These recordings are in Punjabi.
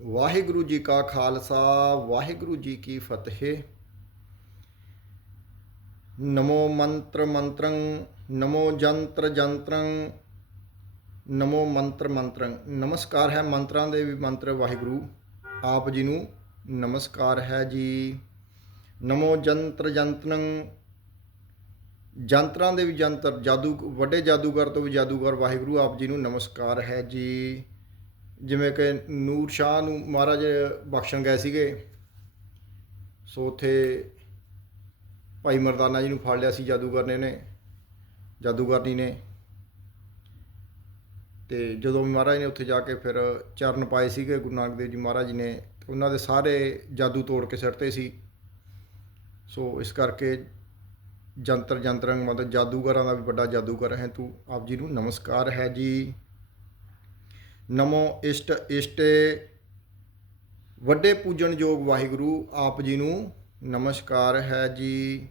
ਵਾਹਿਗੁਰੂ ਜੀ ਕਾ ਖਾਲਸਾ, ਵਾਹਿਗੁਰੂ ਜੀ ਕੀ ਫਤਿਹ। ਨਮੋ ਮੰਤਰ ਮੰਤਰੰ, ਨਮੋ ਜੰਤਰ ਜੰਤਰੰ, ਨਮੋ ਮੰਤਰ ਮੰਤਰੰ। ਨਮਸਕਾਰ ਹੈ ਮੰਤਰਾਂ ਦੇ ਵੀ ਮੰਤਰ ਵਾਹਿਗੁਰੂ। ਆਪ ਜੀ ਨੂੰ ਨਮਸਕਾਰ ਹੈ ਜੀ। ਨਮੋ ਜੰਤਰ ਜੰਤਰੰ ਜੰਤਰਾਂ ਦੇ ਵੀ ਜੰਤਰ, ਜਾਦੂ, ਵੱਡੇ ਜਾਦੂਗਰ ਤੋਂ ਵੀ ਜਾਦੂਗਰ ਵਾਹਿਗੁਰੂ ਆਪ ਜੀ ਨੂੰ ਨਮਸਕਾਰ ਹੈ ਜੀ। ਜਿਵੇਂ ਕਿ ਨੂਰ ਸ਼ਾਹ ਨੂੰ ਮਹਾਰਾਜ ਬਖਸ਼ਣ ਗਏ ਸੀਗੇ, ਸੋ ਉੱਥੇ ਭਾਈ ਮਰਦਾਨਾ ਜੀ ਨੂੰ ਫੜ ਲਿਆ ਸੀ ਜਾਦੂਗਰ ਨੇ ਨੇ ਜਾਦੂਗਰਨੀ ਨੇ। ਤੇ ਜਦੋਂ ਮਹਾਰਾਜ ਨੇ ਉੱਥੇ ਜਾ ਕੇ ਫਿਰ ਚਰਨ ਪਾਏ ਸੀਗੇ, ਗੁਰੂ ਨਾਨਕ ਦੇਵ ਜੀ ਮਹਾਰਾਜ ਜੀ ਨੇ, ਤੇ ਉਹਨਾਂ ਦੇ ਸਾਰੇ ਜਾਦੂ ਤੋੜ ਕੇ ਸਿੱਟਤੇ ਸੀ। ਸੋ ਇਸ ਕਰਕੇ ਜੰਤਰ ਜੰਤਰੰਗ ਮਤਲਬ ਜਾਦੂਗਰਾਂ ਦਾ ਵੀ ਵੱਡਾ ਜਾਦੂਗਰ ਹੈ। ਤੂੰ ਆਪ ਜੀ ਨੂੰ ਨਮਸਕਾਰ ਹੈ ਜੀ। ਨਮੋ ਇਸ਼ਟ ਇਸ਼ਟੇ ਵੱਡੇ ਪੂਜਣਯੋਗ ਵਾਹਿਗੁਰੂ, ਆਪ ਜੀ ਨੂੰ ਨਮਸਕਾਰ ਹੈ ਜੀ।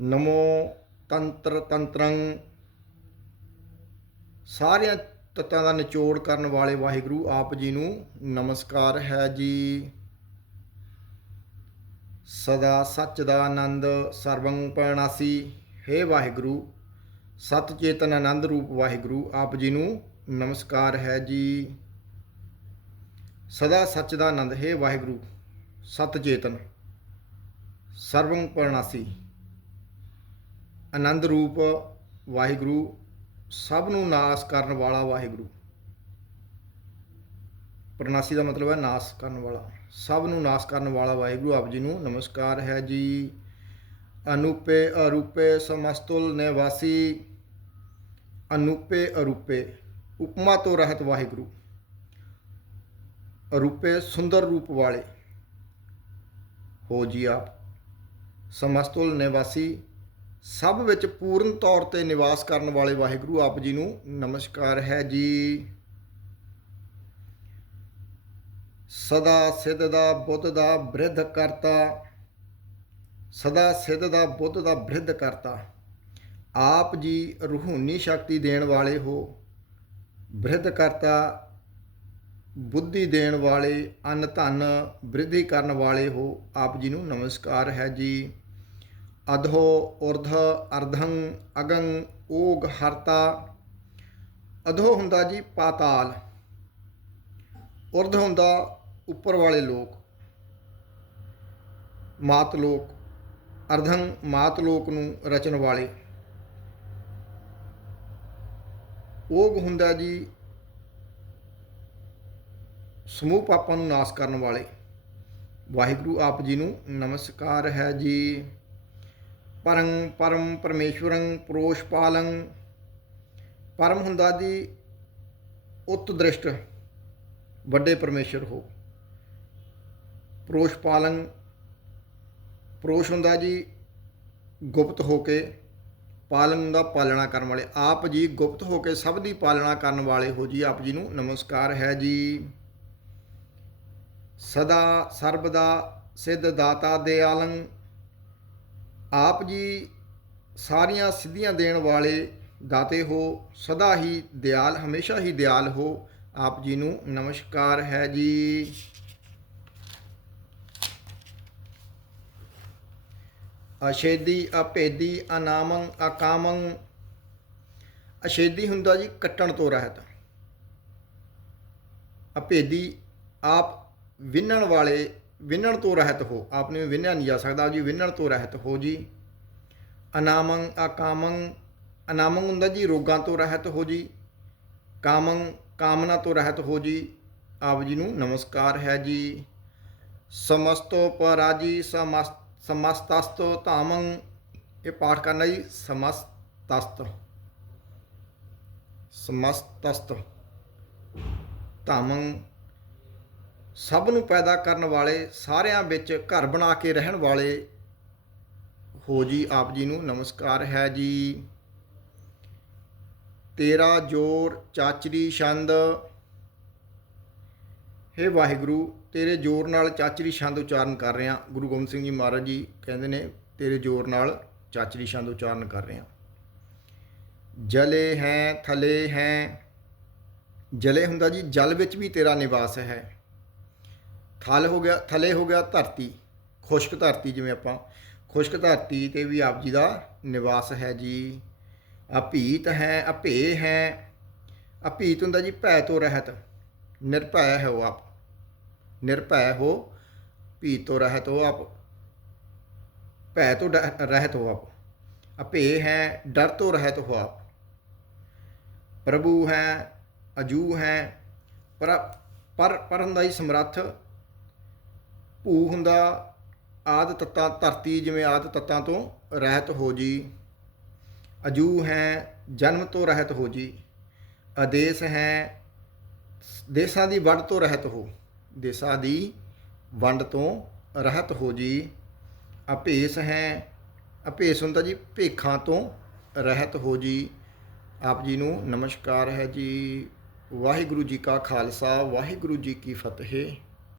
ਨਮੋ ਤੰਤਰ ਤੰਤਰੰ ਸਾਰਿਆਂ ਤੱਤਾਂ ਦਾ ਨਿਚੋੜ ਕਰਨ ਵਾਲੇ ਵਾਹਿਗੁਰੂ, ਆਪ ਜੀ ਨੂੰ ਨਮਸਕਾਰ ਹੈ ਜੀ। ਸਦਾ ਸੱਚ ਦਾ ਆਨੰਦ ਸਰਵੰ ਪਰਨਾਸੀ ਹੈ ਵਾਹਿਗੁਰੂ। ਸਤ ਚੇਤਨ ਆਨੰਦ ਰੂਪ ਵਾਹਿਗੁਰੂ, ਆਪ ਜੀ ਨੂੰ ਨਮਸਕਾਰ ਹੈ ਜੀ। ਸਦਾ ਸੱਚ ਦਾ ਆਨੰਦ, ਹੈ ਵਾਹਿਗੁਰੂ, ਸਤ ਚੇਤਨ, ਸਰਵੰ ਪਰਨਾਸੀ। ਆਨੰਦ ਰੂਪ ਵਾਹਿਗੁਰੂ, ਸਭ ਨੂੰ ਨਾਸ ਕਰਨ ਵਾਲਾ ਵਾਹਿਗੁਰੂ। ਪ੍ਰਨਾਸੀ ਦਾ ਮਤਲਬ ਹੈ ਨਾਸ ਕਰਨ ਵਾਲਾ। ਸਭ ਨੂੰ ਨਾਸ ਕਰਨ ਵਾਲਾ ਵਾਹਿਗੁਰੂ, ਆਪ ਜੀ ਨੂੰ ਨਮਸਕਾਰ ਹੈ ਜੀ। ਅਨੂਪੇ ਅਰੂਪੇ ਸਮਸਤੁਲ ਨਿਵਾਸੀ। ਅਨੂਪੇ ਅਰੂਪੇ, ਉਪਮਾ ਤੋਂ ਰਹਿਤ ਵਾਹਿਗੁਰੂ। ਅਰੂਪੇ ਸੁੰਦਰ ਰੂਪ ਵਾਲੇ, ਹੋ ਜੀ ਆਪ। ਸਮਸਤੁਲ ਨਿਵਾਸੀ, ਸਭ ਵਿੱਚ ਪੂਰਨ ਤੌਰ ਤੇ ਨਿਵਾਸ ਕਰਨ ਵਾਲੇ ਵਾਹਿਗੁਰੂ ਆਪ ਜੀ ਨੂੰ ਨਮਸਕਾਰ ਹੈ ਜੀ। ਸਦਾ ਸਿੱਧ ਦਾ ਬੁੱਧ ਦਾ ਬ੍ਰਿਧ ਕਰਤਾ। ਸਦਾ ਸਿੱਧ ਦਾ ਬੁੱਧ ਦਾ ਬ੍ਰਿਧ ਕਰਤਾ। ਆਪ ਜੀ ਰੂਹਾਨੀ ਸ਼ਕਤੀ ਦੇਣ ਵਾਲੇ ਹੋ, ਬ੍ਰਿਧ ਕਰਤਾ ਬੁੱਧੀ ਦੇਣ ਵਾਲੇ, ਅੰਨ ਧਨ ਬ੍ਰਿਧੀ ਕਰਨ ਵਾਲੇ ਹੋ, ਆਪ ਜੀ ਨੂੰ ਨਮਸਕਾਰ ਹੈ ਜੀ। ਅਧੋ ਉਰਧ ਅਰਧੰ ਅਗੰ ਓਗ ਹਰਤਾ। ਅਧੋ ਹੁੰਦਾ ਜੀ ਪਾਤਾਲ ਉਰਧ ਹੁੰਦਾ ਉੱਪਰ ਵਾਲੇ ਲੋਕ, ਮਾਤ ਲੋਕ, ਅਰਧੰ ਮਾਤ ਲੋਕ ਨੂੰ ਰਚਣ ਵਾਲੇ। ਉਹ ਹੁੰਦਾ ਜੀ ਸਮੂਹ ਪਾਪਾਂ ਨੂੰ ਨਾਸ਼ ਕਰਨ ਵਾਲੇ। ਵਾਹਿਗੁਰੂ ਆਪ ਜੀ ਨੂੰ ਨਮਸਕਾਰ ਹੈ ਜੀ। ਪਰੰ ਪਰਮ ਪਰਮੇਸ਼ਵਰੰ ਪ੍ਰੋਸ਼ ਪਾਲੰ। ਪਰਮ ਹੁੰਦਾ ਜੀ ਉਤ ਦ੍ਰਿਸ਼ਟ, ਵੱਡੇ ਪਰਮੇਸ਼ਰ ਹੋ। ਪ੍ਰੋਸ਼ ਪਾਲਨ ਪ੍ਰੋਸ਼ ਹੁੰਦਾ ਜੀ ਗੁਪਤ ਹੋ ਕੇ। ਪਾਲਨ ਦਾ ਪਾਲਣਾ ਕਰਨ ਵਾਲੇ। ਆਪ ਜੀ ਗੁਪਤ ਹੋ ਕੇ ਸਭ ਦੀ ਪਾਲਣਾ ਕਰਨ ਵਾਲੇ ਹੋ ਜੀ ਆਪ ਜੀ ਨੂੰ ਨਮਸਕਾਰ ਹੈ ਜੀ। ਸਦਾ ਸਰਬਦਾ ਸਿੱਧ ਦਾਤਾ ਦਿਆਲੰ। ਆਪ ਜੀ ਸਾਰੀਆਂ ਸਿੱਧੀਆਂ ਦੇਣ ਵਾਲੇ ਦਾਤੇ ਹੋ, ਸਦਾ ਹੀ ਦਿਆਲ, ਹਮੇਸ਼ਾ ਹੀ ਦਿਆਲ ਹੋ। ਆਪ ਜੀ ਨੂੰ ਨਮਸਕਾਰ ਹੈ ਜੀ। ਅਸ਼ੇਦੀ ਅਭੇਦੀ ਅਨਾਮੰ ਅਕਾਮੰ। ਅਸ਼ੇਦੀ ਹੁੰਦਾ ਜੀ ਕੱਟਣ ਤੋਂ ਰਹਿਤ। ਅਭੇਦੀ ਆਪ ਵਿੰਨਣ ਵਾਲੇ, ਵਿੰਨਣ ਤੋਂ ਰਹਿਤ ਹੋ। ਆਪ ਨੇ ਵਿੰਨਿਆ ਨਹੀਂ ਜਾ ਸਕਦਾ, ਜੀ ਵਿੰਨਣ ਤੋਂ ਰਹਿਤ ਹੋ ਜੀ। ਅਨਾਮੰ ਅਕਾਮੰ, ਅਨਾਮੰ ਹੁੰਦਾ ਜੀ ਰੋਗਾਂ ਤੋਂ ਰਹਿਤ ਹੋ ਜੀ। ਕਾਮੰ ਕਾਮਨਾ ਤੋਂ ਰਹਿਤ ਹੋ ਜੀ। ਆਪ ਜੀ ਨੂੰ ਨਮਸਕਾਰ ਹੈ ਜੀ। ਸਮਸਤੋ ਪਰਾਜੀ ਸਮਸਤ ਸਮਸਤਸਤ ਧਾਮੰ। ਇਹ ਪਾਠ ਕਰਨਾ ਜੀ, ਸਮਸਤਸਤ। ਸਮਸਤਸਤ। ਧਾਮੰ। ਸਭ ਨੂੰ ਪੈਦਾ ਕਰਨ ਵਾਲੇ, ਸਾਰਿਆਂ ਵਿੱਚ ਘਰ ਬਣਾ ਕੇ ਰਹਿਣ ਵਾਲੇ। ਹੋ ਜੀ, ਆਪ ਜੀ ਨੂੰ ਨਮਸਕਾਰ ਹੈ ਜੀ। ਤੇਰਾ ਜੋਰ, ਚਾਚਰੀ ਛੰਦ। ਹੇ ਵਾਹਿਗੁਰੂ, ਤੇਰੇ ਜੋਰ ਨਾਲ ਚਾਚਰੀ ਛੰਦ ਉਚਾਰਨ ਕਰ ਰਹੇ। ਹਾਂ ਗੁਰੂ ਗੋਬਿੰਦ ਸਿੰਘ ਜੀ ਮਹਾਰਾਜ ਜੀ ਕਹਿੰਦੇ ਨੇ, ਤੇਰੇ ਜੋਰ ਨਾਲ ਚਾਚਰੀ ਛੰਦ ਉਚਾਰਨ ਕਰ ਰਹੇ। ਹਾਂ ਜਲੇ ਹੈ, ਥਲੇ ਹੈ। ਜਲੇ ਹੁੰਦਾ ਜੀ, ਜਲ ਵਿੱਚ ਵੀ ਤੇਰਾ ਨਿਵਾਸ ਹੈ। ਥਲ ਹੋ ਗਿਆ, ਥਲੇ ਹੋ ਗਿਆ ਧਰਤੀ, ਖੁਸ਼ਕ ਧਰਤੀ ਜਿਵੇਂ ਆਪਾਂ। ਖੁਸ਼ਕ ਧਰਤੀ ਤੇ ਵੀ ਆਪ ਜੀ ਦਾ ਨਿਵਾਸ ਹੈ ਜੀ। ਅਭੀਤ ਹੈ, ਅਭੇ ਹੈ। ਅਭੀਤ ਹੁੰਦਾ ਜੀ, ਭੈ ਤੋਂ ਰਹਿਤ, ਨਿਰਭੈ ਹੈ ਉਹ ਆਪ। ਨਿਰਭੈ ਹੋ ਭੀ ਤੋਂ ਰਹਿਤ ਹੋ ਆਪ। ਭੈ ਤੋਂ ਡ- ਰਹਿਤ ਹੋ ਆਪ। ਅਭੇ ਹੈ, ਡਰ ਤੋਂ ਰਹਿਤ ਹੋ ਆਪ। ਪ੍ਰਭੂ ਹੈ, ਅਜੂ ਹੈ, ਪਰ ਪਰ ਪਰ ਹੁੰਦਾ ਹੀ ਸਮਰੱਥ। ਭੂ ਹੁੰਦਾ ਆਦ ਤੱਤਾਂ, ਧਰਤੀ ਜਿਵੇਂ ਆਦ ਤੱਤਾਂ ਤੋਂ ਰਹਿਤ ਹੋ ਜੀ। ਅਜੂ ਹੈ, ਜਨਮ ਤੋਂ ਰਹਿਤ ਹੋ ਜੀ। ਆਦੇਸ਼ ਹੈ, ਦੇਸ਼ਾਂ ਦੀ ਵੰਡ ਤੋਂ ਰਹਿਤ ਹੋ। ਦੇਸ਼ਾਂ ਦੀ ਵੰਡ ਤੋਂ ਰਹਿਤ ਹੋ ਜੀ। ਅਭੇਸ ਹੈ, ਅਭੇਸ ਹੁੰਦਾ ਜੀ, ਭੇਖਾਂ ਤੋਂ ਰਹਿਤ ਹੋ ਜੀ। ਆਪ ਜੀ ਨੂੰ ਨਮਸਕਾਰ ਹੈ ਜੀ। ਵਾਹਿਗੁਰੂ ਜੀ ਕਾ ਖਾਲਸਾ, ਵਾਹਿਗੁਰੂ ਜੀ ਕੀ ਫਤਿਹ।